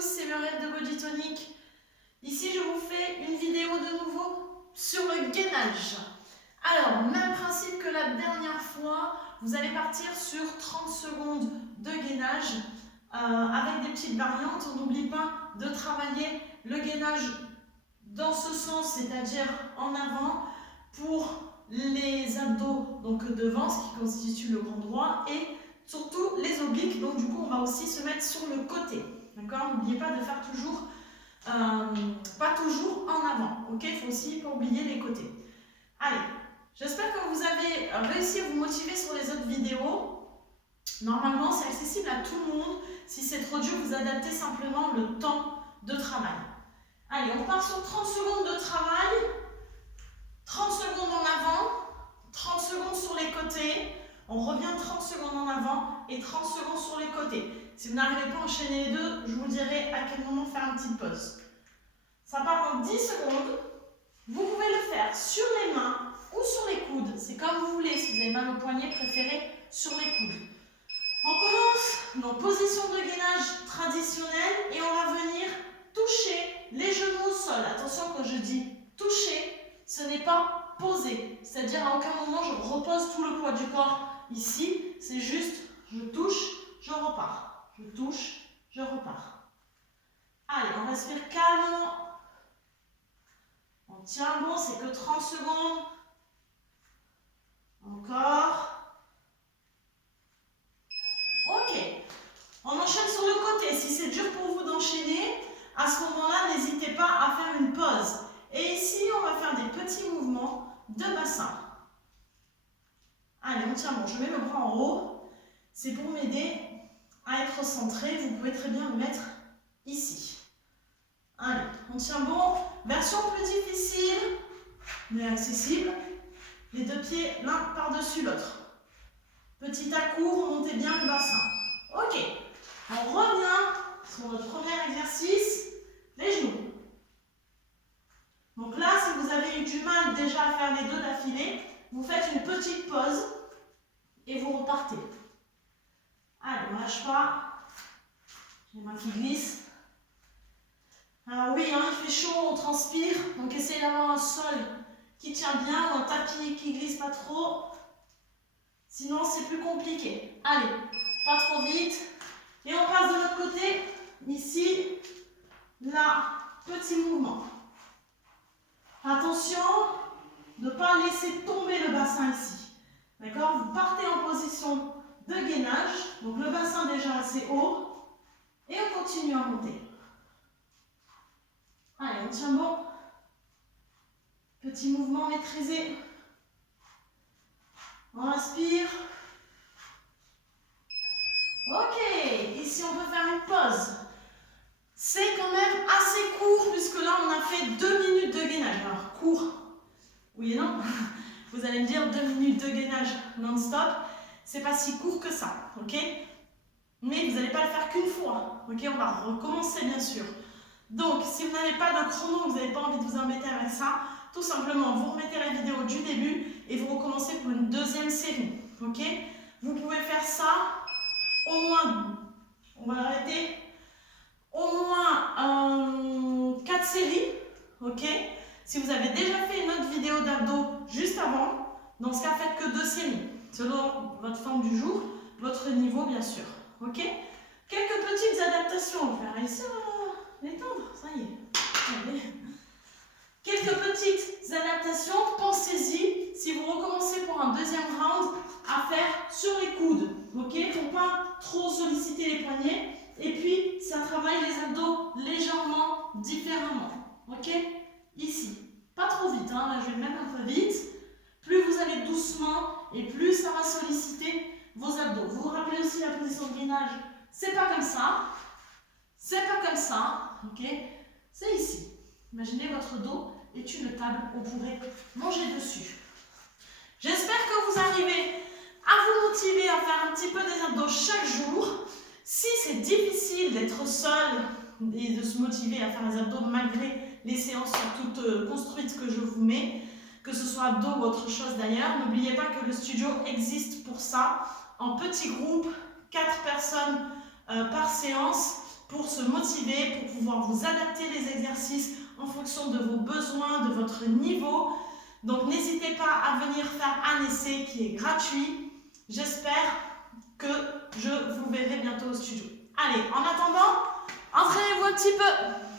tous, c'est Muriel de Body Tonic. Ici, je vous fais une vidéo de nouveau sur le gainage. Alors, même principe que la dernière fois, vous allez partir sur 30 secondes de gainage avec des petites variantes. On n'oublie pas de travailler le gainage dans ce sens, c'est-à-dire en avant pour les abdos, donc devant, ce qui constitue le grand droit, et surtout les obliques. Donc du coup, on va aussi se mettre sur le côté. D'accord? N'oubliez pas de faire toujours, pas toujours en avant. Ok? Il faut aussi pas oublier les côtés. Allez, j'espère que vous avez réussi à vous motiver sur les autres vidéos. Normalement, c'est accessible à tout le monde. Si c'est trop dur, vous adaptez simplement le temps de travail. Allez, on part sur 30 secondes de travail. 30 secondes en avant, 30 secondes sur les côtés. On revient 30 secondes en avant et 30 secondes sur les côtés. Si vous n'arrivez pas à enchaîner les deux, je vous dirai à quel moment faire une petite pause. Ça part en 10 secondes. Vous pouvez le faire sur les mains ou sur les coudes. C'est comme vous voulez. Si vous avez mal au poignet, préférez sur les coudes. On commence nos positions de gainage traditionnelles et on va venir toucher les genoux au sol. Attention, quand je dis toucher, ce n'est pas poser. C'est-à-dire à aucun moment je repose tout le poids du corps ici. C'est juste, je touche, je repars. Je touche, je repars. Allez, on respire calmement. On tient bon, c'est que 30 secondes. Encore. Ok. On enchaîne sur le côté. Si c'est dur pour vous d'enchaîner, à ce moment-là, n'hésitez pas à faire une pause. Et ici, on va faire des petits mouvements de bassin. Allez, on tient bon. Je mets le bras en haut. C'est pour m'aider à être centré. Vous pouvez très bien le mettre ici. Allez, on tient bon. Version plus difficile, mais accessible. Les deux pieds l'un par-dessus l'autre. Petit à coup, remontez bien le bassin. Ok. On revient sur notre premier exercice, les genoux. Donc là, si vous avez eu du mal déjà à faire les deux d'affilée, vous faites une petite pause et vous repartez. Allez, on ne lâche pas. J'ai les mains qui glissent. Alors oui, hein, il fait chaud, on transpire. Donc essayez d'avoir un sol qui tient bien, ou un tapis qui ne glisse pas trop. Sinon, c'est plus compliqué. Allez, pas trop vite. Et on passe de l'autre côté. Ici, là, petit mouvement. Attention de ne pas laisser tomber le bassin ici. D'accord? Vous partez en position de gainage. Donc le bassin déjà assez haut. Et on continue à monter. Allez, on tient bon. Petit mouvement maîtrisé. On respire. Ok, ici on peut faire une pause. C'est quand même assez court puisque là on a fait 2 minutes de gainage. Alors court, oui et non. Vous allez me dire 2 minutes de gainage non-stop. C'est pas si court que ça, ok? Mais vous n'allez pas le faire qu'une fois, ok? On va recommencer bien sûr. Donc si vous n'avez pas de chrono, vous n'avez pas envie de vous embêter avec ça, tout simplement vous remettez la vidéo du début et vous recommencez pour une deuxième série, ok? Vous pouvez faire ça au moins, on va l'arrêter, au moins 4 séries, ok? Si vous avez déjà fait une autre vidéo d'abdos juste avant, dans ce cas, faites que 2 séries, selon votre forme du jour, votre niveau bien sûr, ok? Quelques petites adaptations, on va réussir à l'étendre, ça y est. Allez. Quelques petites adaptations, pensez-y, si vous recommencez pour un deuxième round, à faire sur les coudes, ok? Pour pas trop solliciter les poignets. Et puis, ça travaille les abdos légèrement différemment. Ok? Ici. Pas trop vite, hein? Là, je vais le mettre un peu vite. Plus vous allez doucement et plus ça va solliciter vos abdos. Vous vous rappelez aussi la position de gainage. C'est pas comme ça. C'est pas comme ça. Ok? C'est ici. Imaginez votre dos est une table. On pourrait manger dessus. J'espère que vous arrivez à vous motiver à faire un petit peu des abdos chaque jour. Si c'est difficile d'être seul et de se motiver à faire les abdos malgré les séances toutes construites que je vous mets, que ce soit abdos ou autre chose d'ailleurs, n'oubliez pas que le studio existe pour ça, en petits groupes, 4 personnes par séance, pour se motiver, pour pouvoir vous adapter les exercices en fonction de vos besoins, de votre niveau. Donc n'hésitez pas à venir faire un essai qui est gratuit. J'espère que je vous verrai bientôt au studio. Allez, en attendant, entraînez-vous un petit peu.